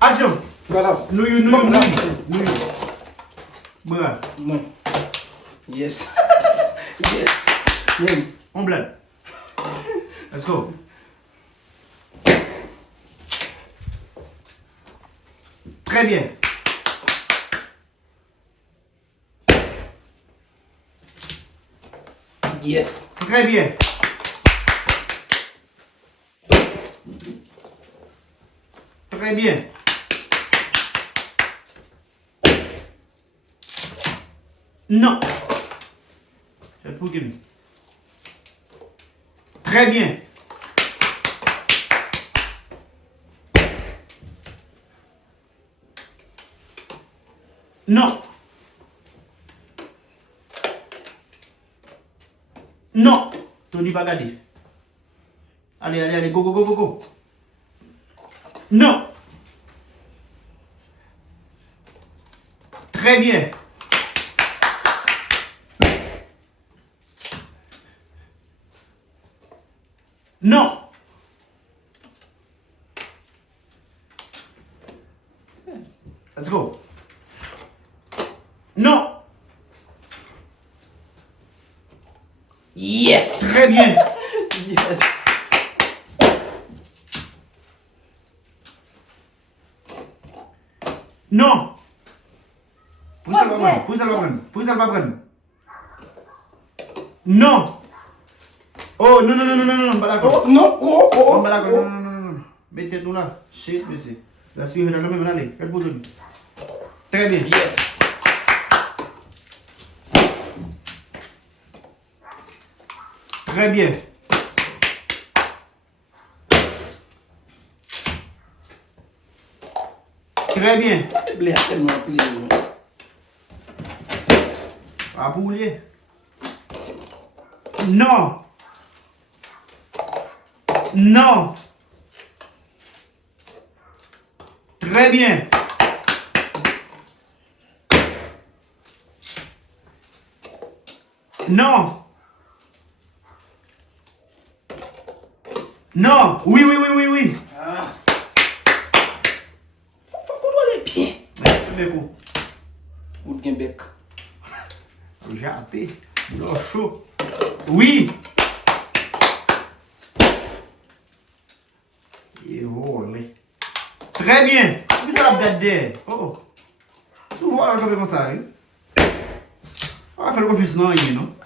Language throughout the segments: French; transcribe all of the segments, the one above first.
Action! Voilà. Nou. Voilà. Non. Yes. Yes. Yeah. On bled. Let's go. Très bien. Yes. Très bien. Très bien. Non. C'est pour qui? Très bien. Non. Non. Thony va garder. Allez, go. Non. Très bien. Non. Let's go. Non. Yes. Très bien. Yes. Non. Pousse Oh, le bras, yes, pousse le bras, yes. pousse le bras. Non. Oh, non, pas d'accord. Oh, non. Non, pas d'accord, non. Mettez-nous là. C'est. La suivre dans le même, allez, faites pour nous. Très bien. Yes. Très bien. Très bien. Blé tellement blé. À boulier. Non. Non. Très bien. Non. Non. Oui. Ah. Pourquoi les pieds? Bec. Ou de bec. Jappé. L'eau chaud. Oui. Et volé. Très bien. Vous avez la bête. Oh. Souvent, on va comme ça. On va faire le confiance, non?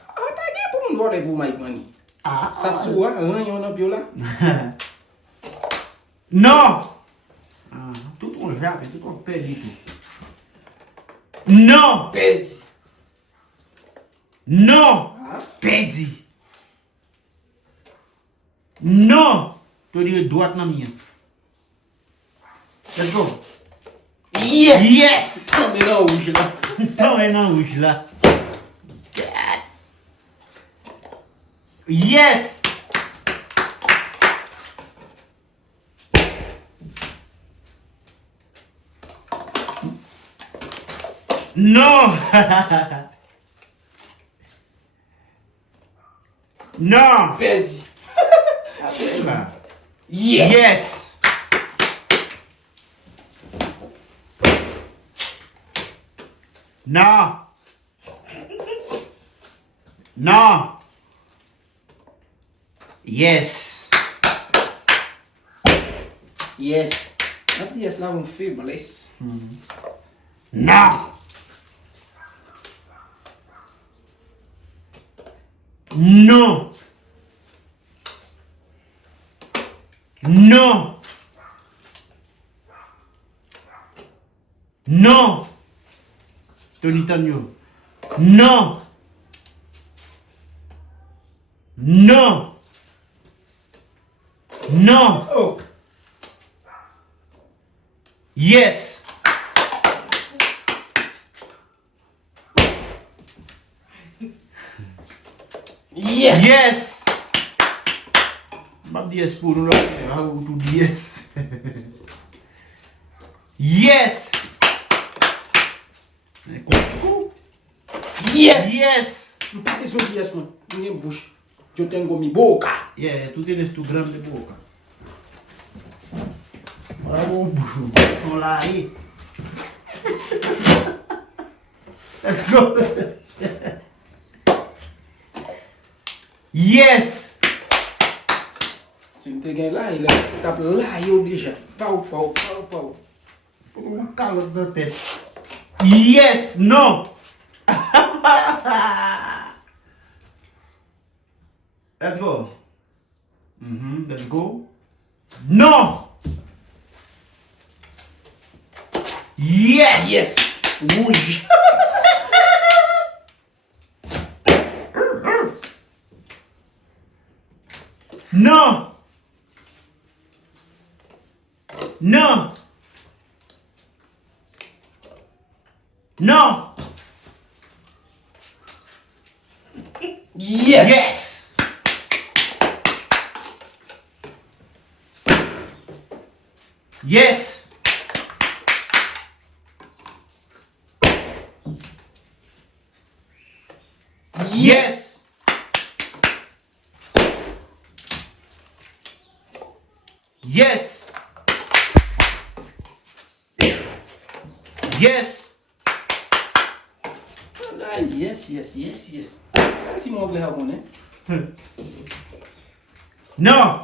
Ah, t'as dit pour nous voler pour Mike Money. Ah. Ça te souvient, hein, on a bio là. Non. Ah, tout on jappe, tout on perd du tout. Non. Perdu. Non. Ah. Perdu. Non. Tu dis droite dans mien. Let's go. Yes. Yes. On est là rouge là. Então é não, rouge là. Yes. Non. Non. Perdu. Yes. Yes. Non. Non. Yes. Yes. Not yes là on fait bless. Non. Non. Non. Non. Thony Tanyo. Non. Non. Non. Oh. Yes. Yes. Yes. Map yes pour nous là. How to yes. Yes. Yes. Yes. Não tá isso yes man. Minha bush. Eu tenho mi boca. Yeah, tu tienes tu grande boca. Oh, on lie. Let's go. Yes. Si mte gen la, il tap la yo déjà. Pau. Calotte de tête. Yes, no. Let's go. Let's go. No. Yes. Yes. Rouge. No. No. No. Yes. Yes. Yes. Yes. Yes. Yes. Yes. Si mon anglais a connaît. No.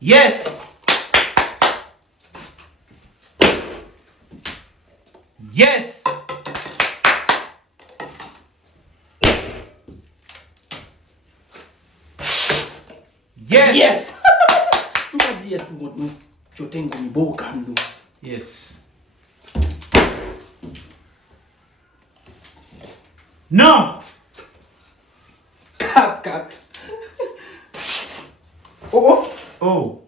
Yes. Yes. Yes. Yes. M'a dit yes pour nous. Je tengo mi boca nous. Yes. No. 4. Oh. Oh.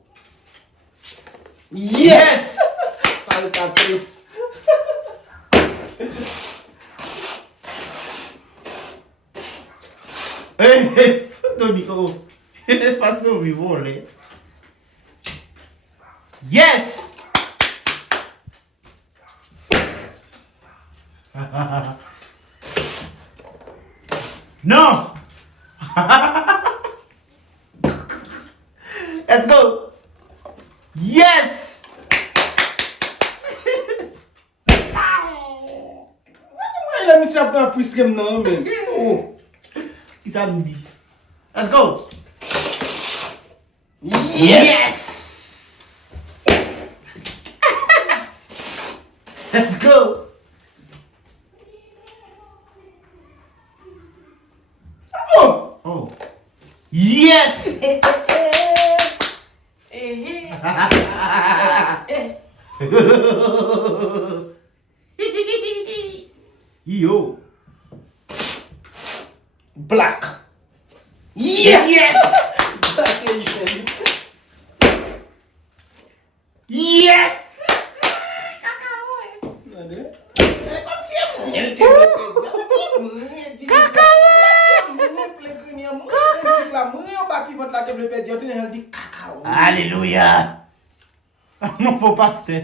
Yes. Falta 3. Hey, Thony, oh. Es pasó mi vole. Yes. No. Let's go. Yes. Il a mis ça pour appuyer non mais. Oh. Qu'est-ce que ça me dit? Let's go. Yes. Let's go. Oh. Oh. Yes. Yo. Black. Yes. Yes. Black Asian. Yes. Comme si elle était Alléluia. Mon faux pasteur.